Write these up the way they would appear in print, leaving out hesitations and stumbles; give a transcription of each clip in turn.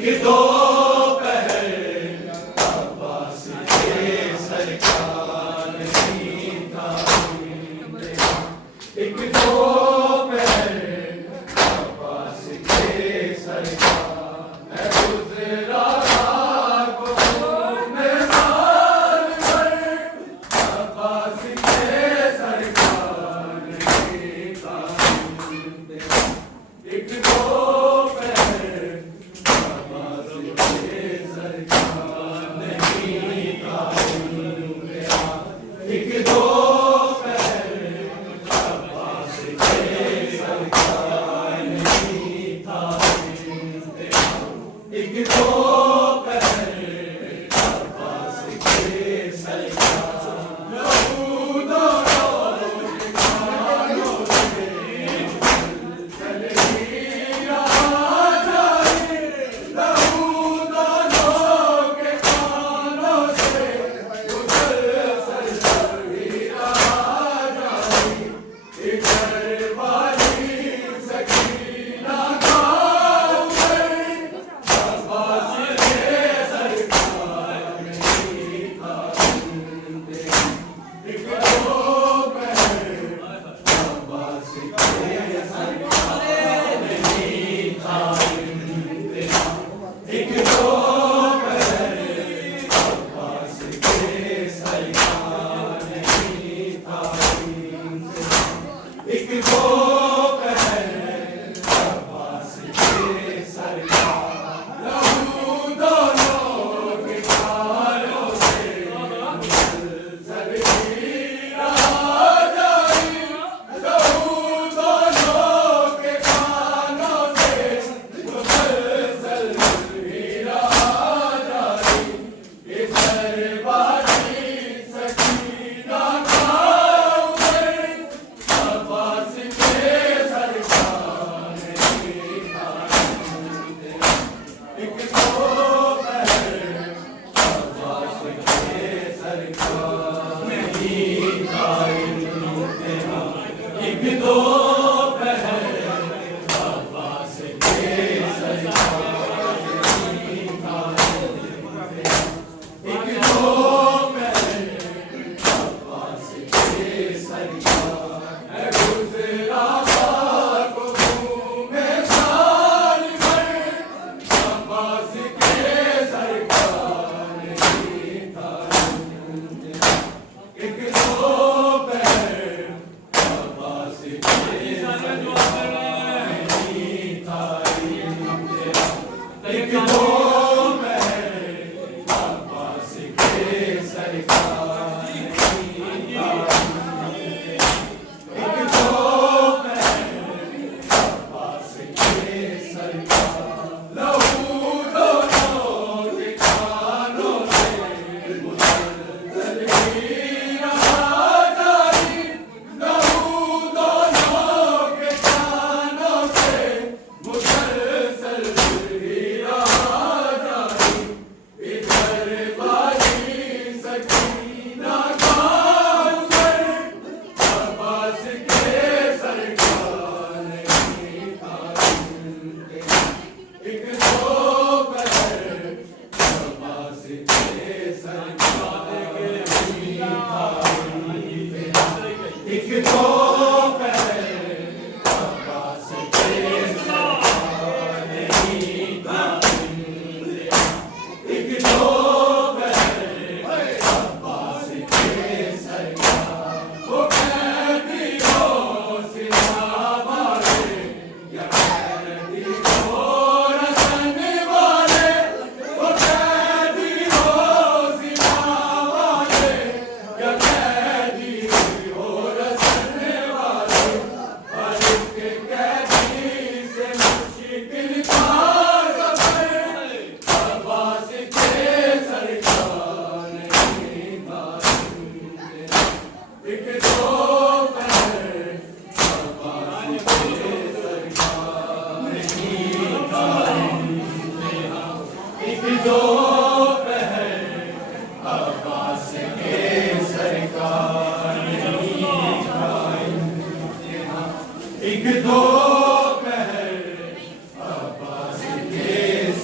एक दो पहर अब्बास के सरकार नहीं था। एक दो पहर अब्बास के सरकार है गुजरा में साल भर अब्बास के सरकार नहीं था। एक दो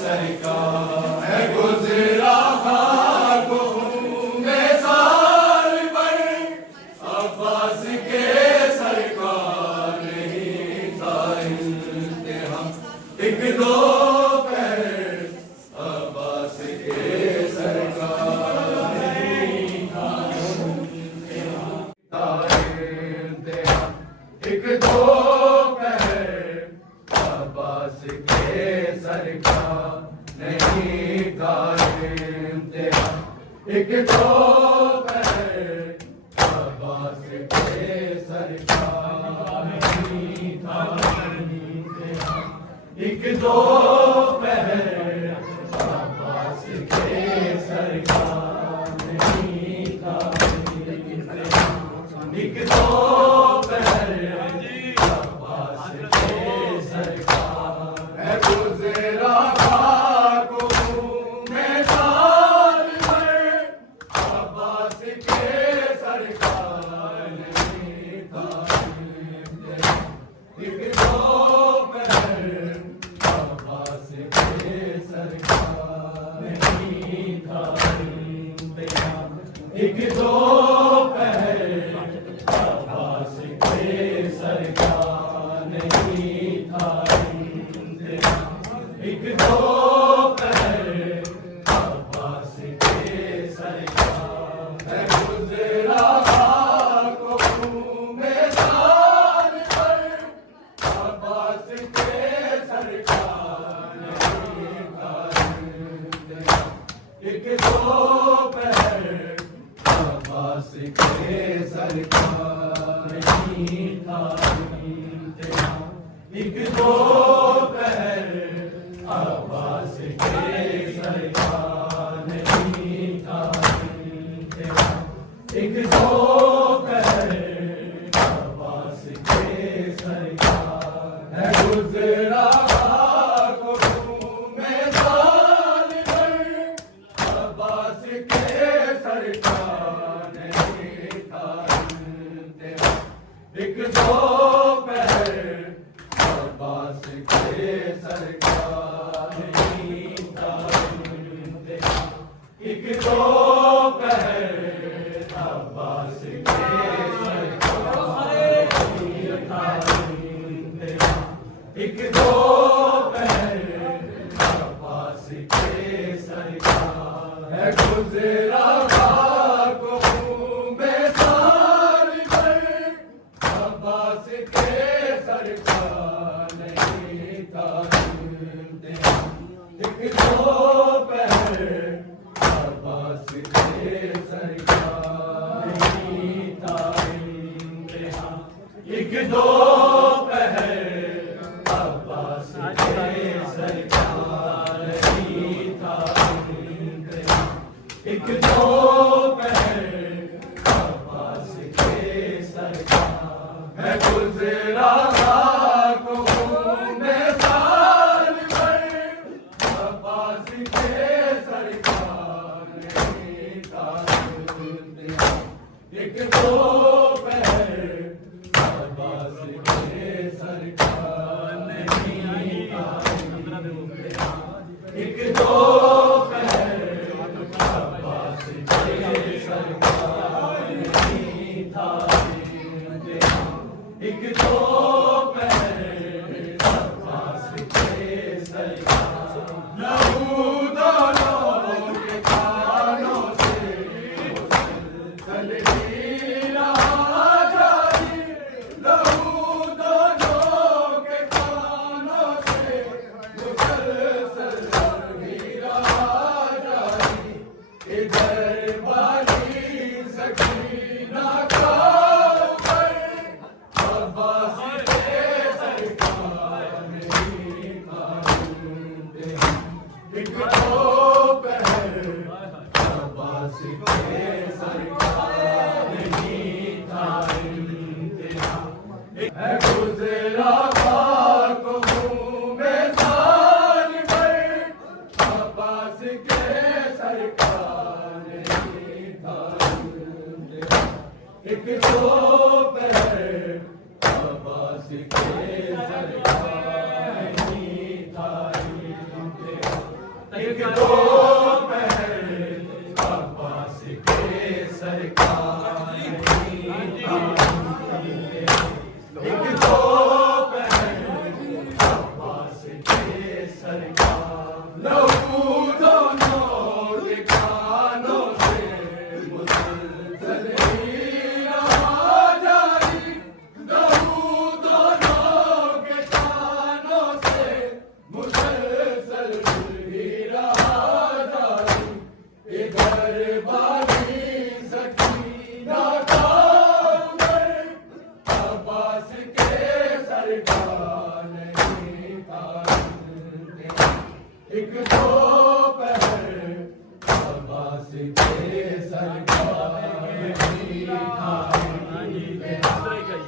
सरकार है गुजरा खाकों में साल भर अब्बास के सरकार नहीं था इंतहा एक दो पहर अब्बास के सरकार नहीं था इंतहा एक दो पहर अब्बास के सरकार नहीं था इंतहा एक दो पहर अब्बास के सरकार नहीं था इंतहा एक दो पहर अब्बास के सरकार नहीं था इंतहा एक दो पहर अब्बास के सरकार है गुजरा खाकों में साल भर अब्बास के सरकार नहीं था इंतहा एक दो पहर अब्बास के सरकार नहीं था इंतहा एक दो पहर अब्बास के सरकार नहीं था इंतहा एक दो पहर अब्बास के सरकार है गुजरा खाकों में साल भर अब्बास के सरकार नहीं था इंतहा एक दो पहर अब्बास के सरकार नहीं था इंतहा एक दो पहर अब्बास के सरकार नहीं था इंतहा एक दो पहर अब्बास के सरकार है गुजरा खाकों में साल भर अब्बास के सरकार नहीं था इंतहा एक दो पहर अब्बास के सरकार नहीं था इंतहा एक दो पहर अब्बास के सरकार नहीं था इंतहा एक दो पहर अब्बास के सरकार है गुजरा खाकों में साल भर अब्बास के सरकार नहीं था इंतहा एक दो पहर अब्बास के सरकार नहीं था इंतहा एक दो पहर अब्बास के सरकार नहीं था इंतहा एक दो पहर अब्बास के सरकार है गुजरा खाकों में साल भर अब्बास के सरकार नहीं था इंतहा एक दो पहर अब्बास के सरकार नहीं था इंतहा एक दो पहर अब्बास के सरकार नहीं था इंतहा एक दो पहर अब्बास के सरकार लहू दोनों के कानों से मुसलसल रहा जारी लहू दोनों के कानों से मुसलसल रहा जारी इधर बारी सकीना का ऊपर अब्बास के सरकार नहीं था इंतहा एक दो पहर अब्बास के सरकार नहीं था इंतहा है गुजरा खाकों में साल भर अब्बास के सरकार नहीं था इंतहा एक दो पहर अब्बास के सरकार नहीं था इंतहा एक दो पहर अब्बास के सरकार नहीं था। एक दो पहर अब्बास के सरकार लहू दोनों के कानों से मुसलसल ही रहा जारी। लहू दोनों के कानों से मुसलसल ही रहा जारी। इधर बानी सकीना का उमर अब्बास के सरकार नहीं था। एक दो पहर अब्बास के सरकार नहीं था।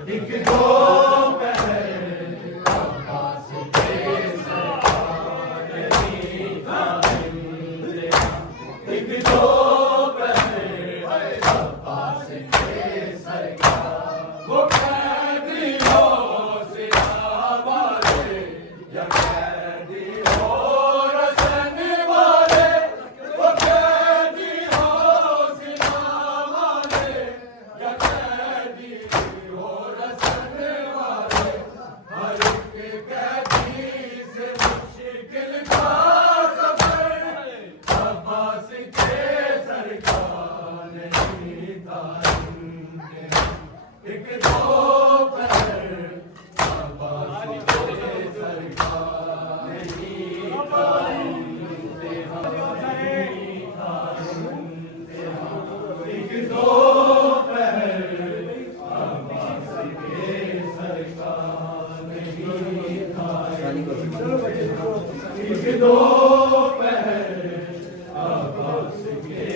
एक दो पहर अब्बास के सरकार नहीं था। एक दो पहर अब्बास के सरकार वो कैदियों से आवाज़े या कैदी हो रसन वाले। वो कैदियों से आवाज़े या कैदी हो रसन वाले। हर एक कैदी से मुश्किल था सफर अब्बास के सरकार नहीं था। एक दो पहर अब्बास के सरकार नहीं था। एक दो पहर अब्बास के सरकार नहीं था। एक दो पहर अब्बास के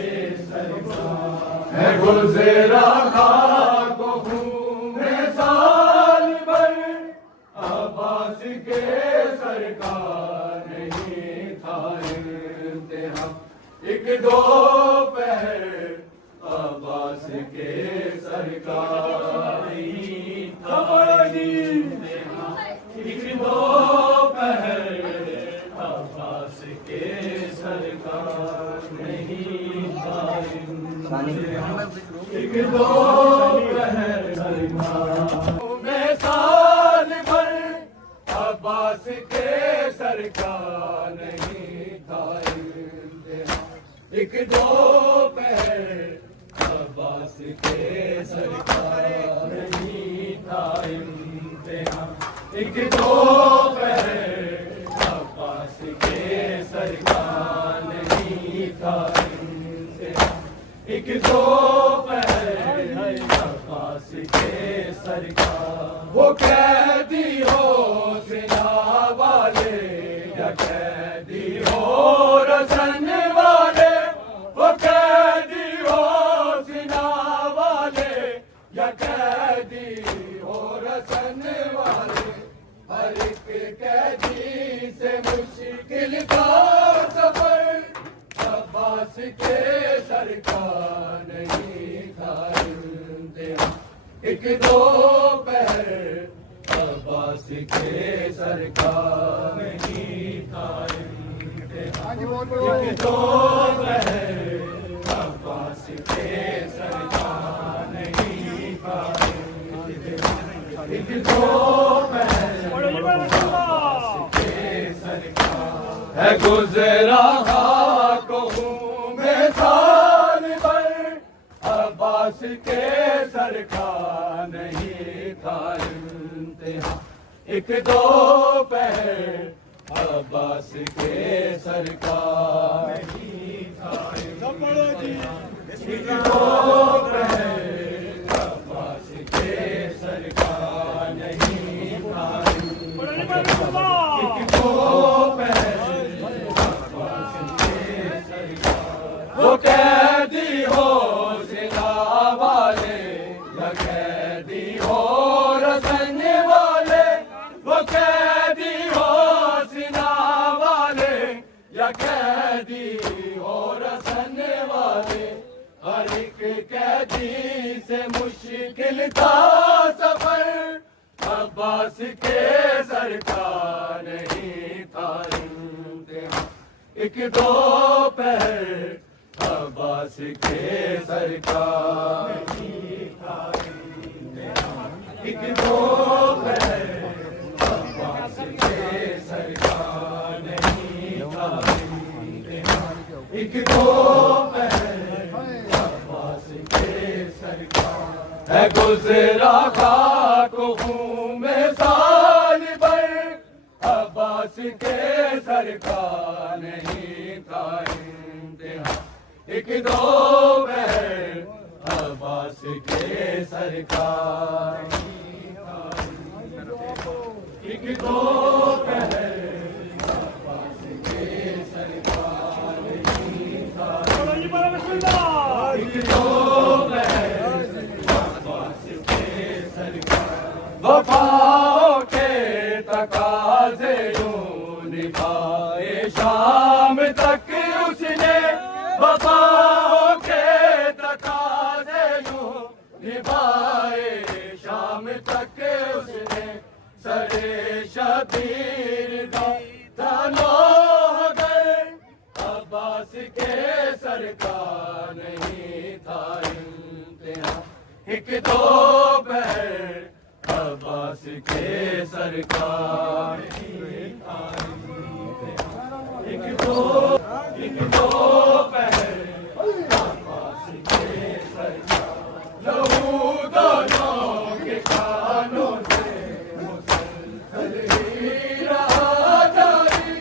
सरकार है गुज़रा खाको घूमे साल भर अब्बास के सरकार नहीं था। इंतहा एक दो पहर अब्बास के सरकार नहीं था। एक दो पहर अब्बास के सरकार नहीं था। एक दो पहर में साल भर अब्बास के सरकार नहीं था। एक दो पहर अब्बास के सरकार नहीं था। एक दो पहर अब्बास के सरकार नहीं था। एक दो पहर अब्बास के सरकार वो कैदियों से वाले या कैदी हो रसन वाले। वो कैदी हो सिना वाले या कैदी हो रसन वाले। हर एक कैदी से मुश्किल का सफर अब्बास के सरकार नहीं था। एक दो पहर अब्बास के सरकार नहीं था। एक दो पहर अब्बास के सरकार नहीं था। एक दो पहर अब्बास के सरकार है गुज़रा खाको घूमे साल भर अब्बास के सरकार नहीं था। एक दो पहर अब्बास के सरकार नहीं था। एक दो पहर अब्बास के सरकार नहीं था। एक दो पहर अब्बास के सरकार वो कैदी हो सिला वाले या कैदी हो रसन वाले। वो कैदी हो सिला वाले या कैदी हो रसन वाले। हर एक कैदी से मुश्किल था सफर अब्बास के सरकार नहीं था। एक दोपहर अब्बास के सरकार एक दोपहर अब्बास के सरकार नहीं था एक दोपहर अब्बास के सरकार है गुजरा खाक हूँ मैं साल भर अब्बास के सरकार नहीं था इंतहा एक दोपहर अब्बास के सरकार एक दोपहर अब्बास के सरकार नहीं था एक दोपहर अब्बास के सरकार वफाओं के तकाज़े यूं निभाए शाम तक उसने वफाओं के तकाज़े यूं निभाए शाम तक उसने सरे शबीर दानो अगर अब्बास के सरकार नहीं था इंतहा एक दोपहर अब्बास के सरकार एक दोपहर अब्बास के सरकार लहू दोनों के कानों से मुसलसल ही रहा जारी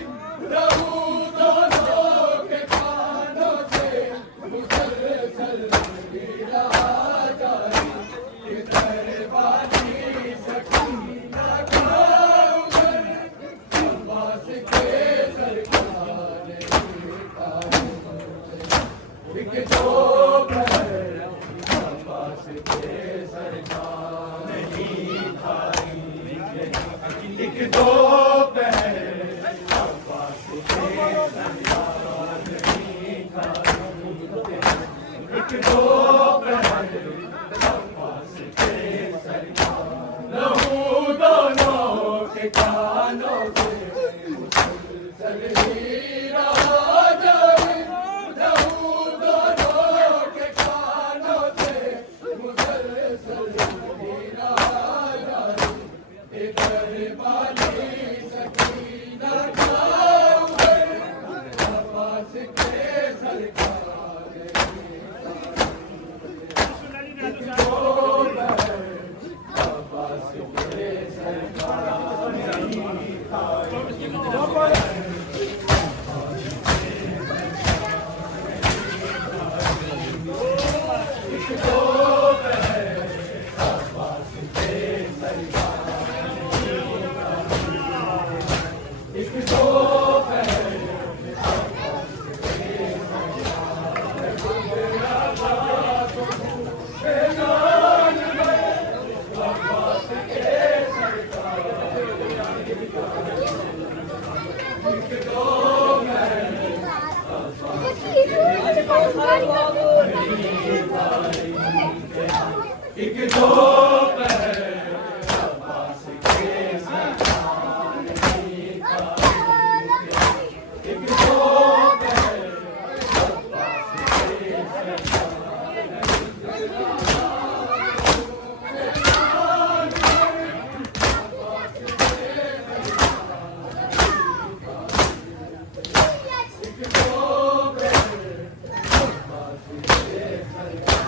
लहू दोनों के कानों से मुसलसल ही रहा जारी इधर वाली सकीना का उधर अब्बास के सरकार एक दोपहर अब्बास के सरकार नहीं था एक दोपहर अब्बास के सरकार नहीं था एक दोपहर अब्बास के सरकार लहू दोनों के कानों से मुसलसल ही रहा जारी लहू दोनों के कानों से मुसलसल ही रहा जारी इधर वाली सकीना का उधर अब्बास के सरकार एक दोपहर अब्बास के सरकार नहीं था एक दोपहर अब्बास के सरकार एक दोपहर अब्बास के एक दोपहर अब्बास के सरकार नहीं था एक दोपहर अब्बास के सरकार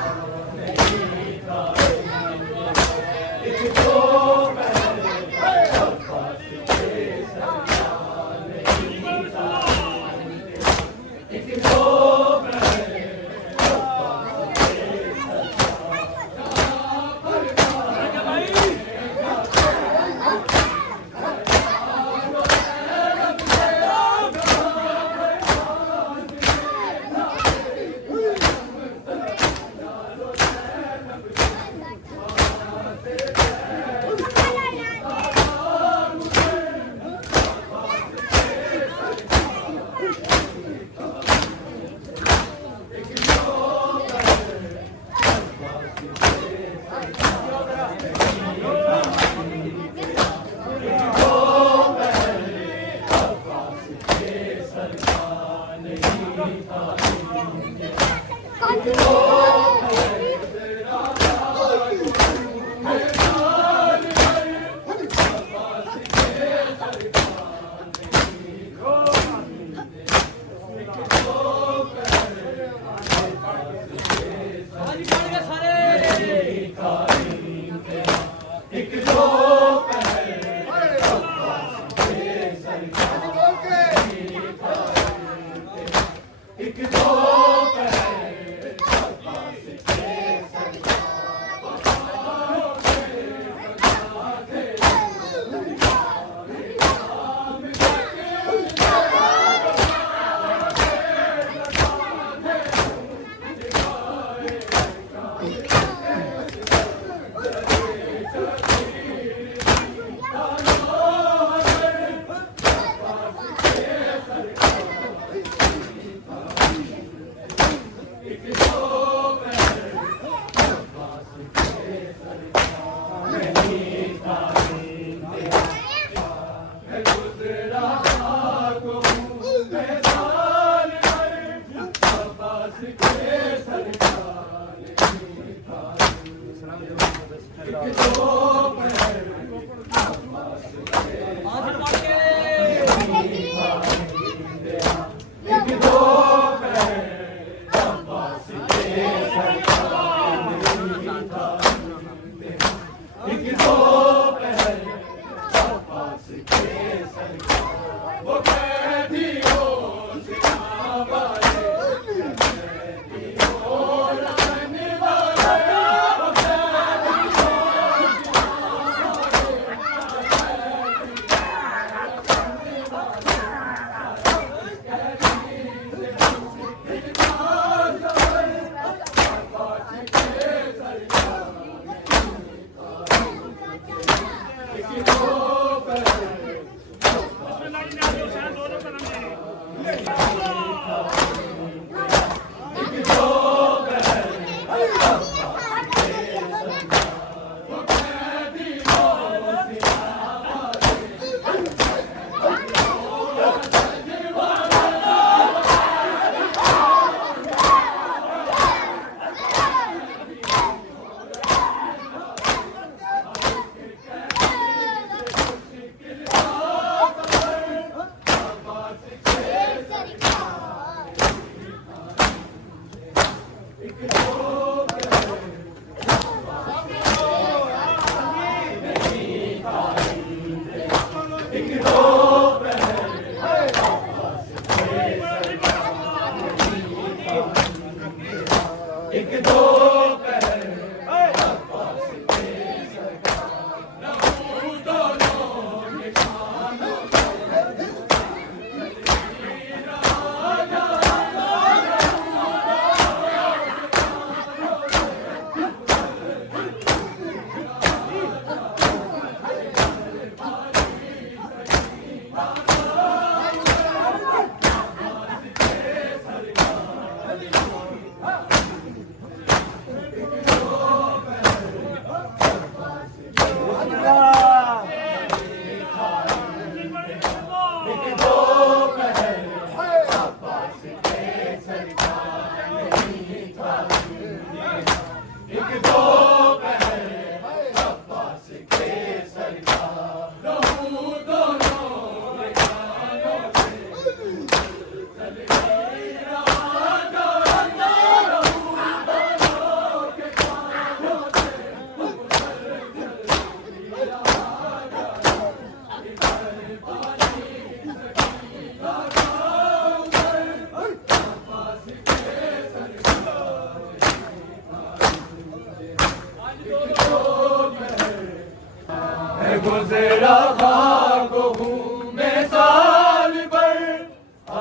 गुजरा खाक हूँ मैं साल भर,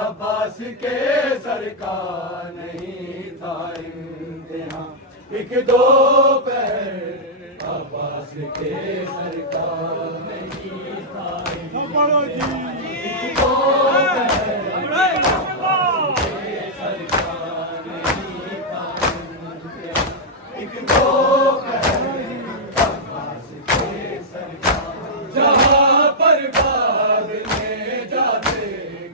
अब्बास के सरकार नहीं था इम्तिहान, एक दो पहर अब्बास के सरकार नहीं था इम्तिहान, एक दो पहर अब्बास के सरकार नहीं था इम्तिहान, एक दो जहाँ पर बाद में जाते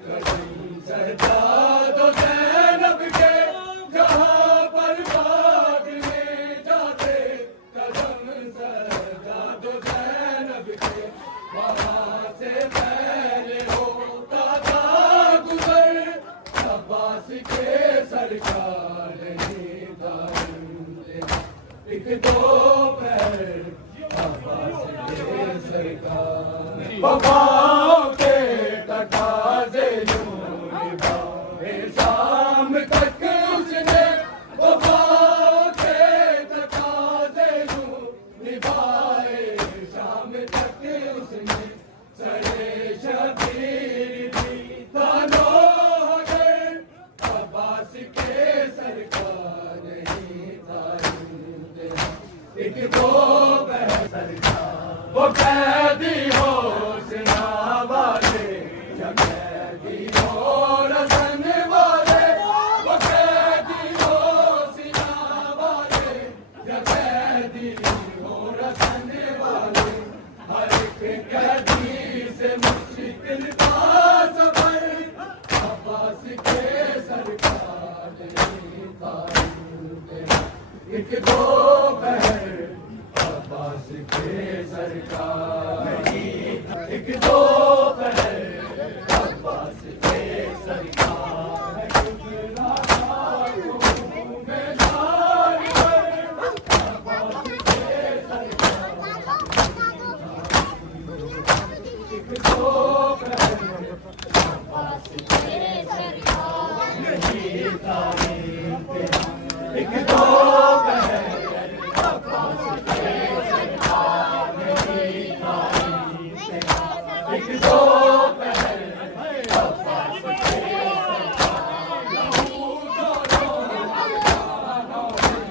कदम सरदार अब्बास के सरकार नहीं था इम्तिहान। एक दो पैर अब्बास के सरकार वफाओं के तकाज़े यूं निभाए शाम तक उसने वफाओं के तकाज़े यूं निभाए शाम तक उसने सरे शबीर भी थानो अगर अब्बास के सरकार नहीं था इम्तिहान। एक दो पैर सरकार वो कैदी हो सिना वाले या कैदी हो रतन वाले वो कैदी हो सिना वाले या कैदी हो रतन वाले हर एक कैदी से मुश्किल था सफर अब्बास के सरकार नहीं था इम्तिहान। एक दो पहर अब्बास के सरकार नहीं था। एक दो पहर अब्बास के सरकार में लाल पर अब्बास के सरकार एक दो पहर अब्बास के सरकार नहीं था इम्तिहान। एक दो पहर अब्बास के सरकार नहीं था इम्तिहान। एक दो पहर अब्बास के सरकार लहू दोनों कानों में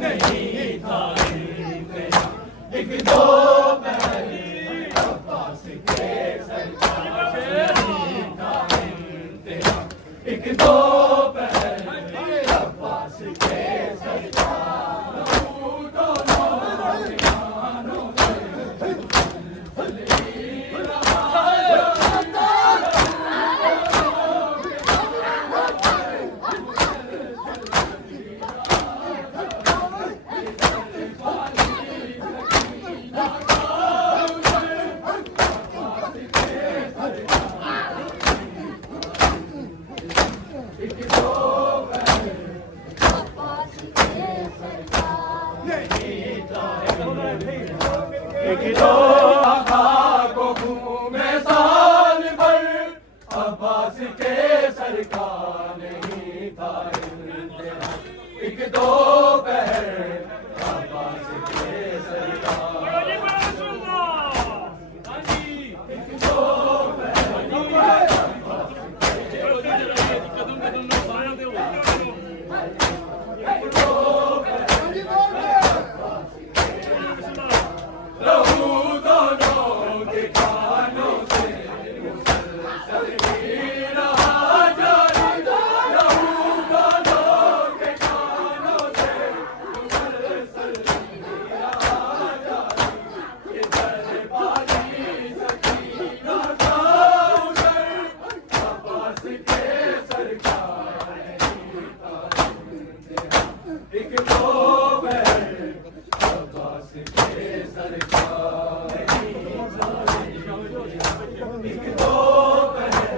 नहीं था इम्तिहान। एक दो पहर अब्बास के सरकार नहीं था इम्तिहान। एक दो पहर अब्बास के सरकार लहू दोनों कानों में चली रहा एक दो पहर अब्बास के सरकार नहीं था इम्तिहान। एक दो को घूमे साल भर अब्बास के सरकार नहीं था इम्तिहान। एक दो पहर अब्बास के सरकार एक दो लहू दोनों के कानों से मुसलसल ही रहा जारी लहू दोनों के कानों से मुसलसल ही रहा जारी ये दरबारी सकीना का उधर अब्बास के सरकार नहीं था इम्तिहान। एक दो पहर अब्बास के सरकार नहीं था इम्तिहान। एक दो पहर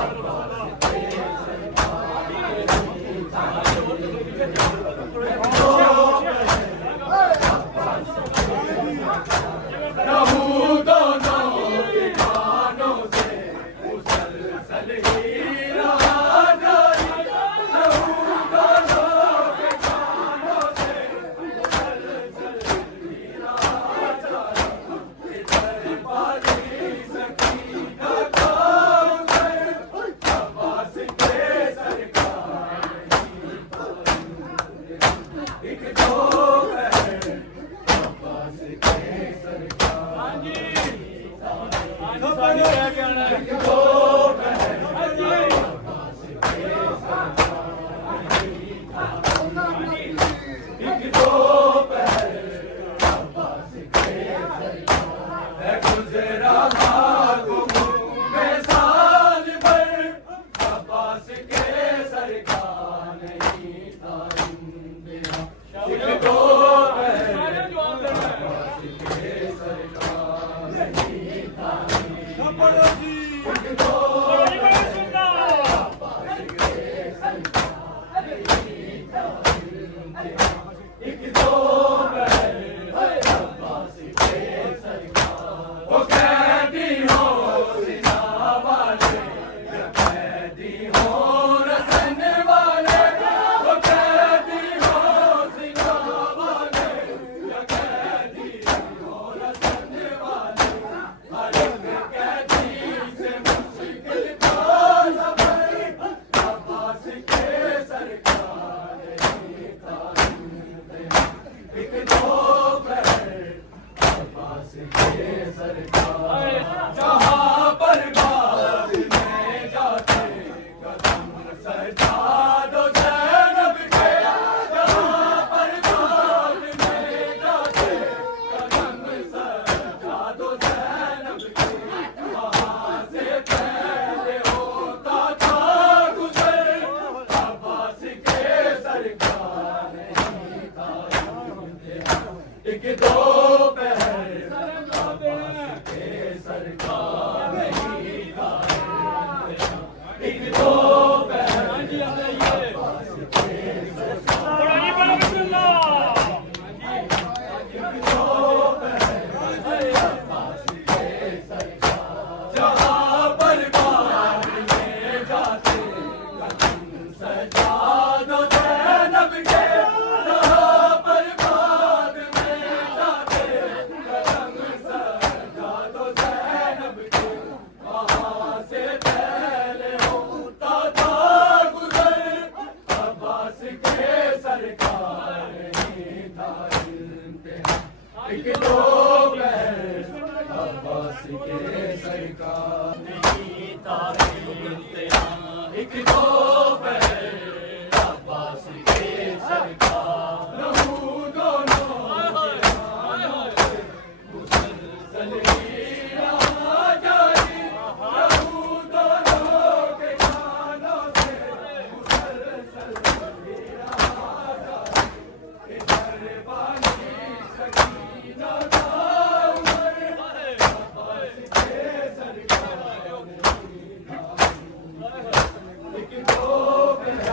अब्बास के सरकार नहीं था इम्तिहान। लहू दोनों के कानों से मुसलसल ही रहा जारी लहू दोनों के कानों से मुसलसल ही रहा जारी ये दरबारी सकीना का उधर अब्बास के सरकार नहीं था इम्तिहान। एक दो पहर अब्बास के सरकार एक दो पहर अब्बास के सरकार नहीं था एक दो पहर है अब्बास के सरकार। वो कैदी हो सीना वाले या कैदी हो रसन वाले, वो कैदी हो सीना वाले या कैदी हो रसन वाले, हर एक कैदी से मुश्किल था सफर अब्बास के सरकार नहीं था। एक दो पहर अब्बास के सरकार। जहाँ पर बात में जाते कदम सजा दो ज़ैनब के, जहाँ पर बात में जाते कदम सजा दो ज़ैनब के, वहाँ से पहले होता था गुज़र अब्बास के सरकार नहीं था। एक दो पहर अब्बास के सरकार नहीं था। एक दो पहर अब्बास के सरकार। एक दो पहर अब्बास के सरकार। जहाँ पर बात में जाते कदम सजा दो ज़ैनब के, जहाँ पर बात में जाते कदम सजा दो ज़ैनब के, वहाँ से पहले होता था गुज़र अब्बास के सरकार नहीं था इम्तिहान। एक दो पहर अब्बास के सरकार नहीं था इम्तिहान। एक दो पहर अब्बास के सरकार। लहू दोनों के हाथों से मुसलसल ही रहा जारी, लहू दोनों के कानों से मुसलसल ही रहा जारी। इधर बानी सकीना का उमर अब्बास के सरकार नहीं था। एक दो पहर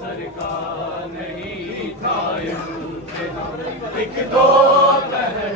सरकार नहीं था। एक दो पहर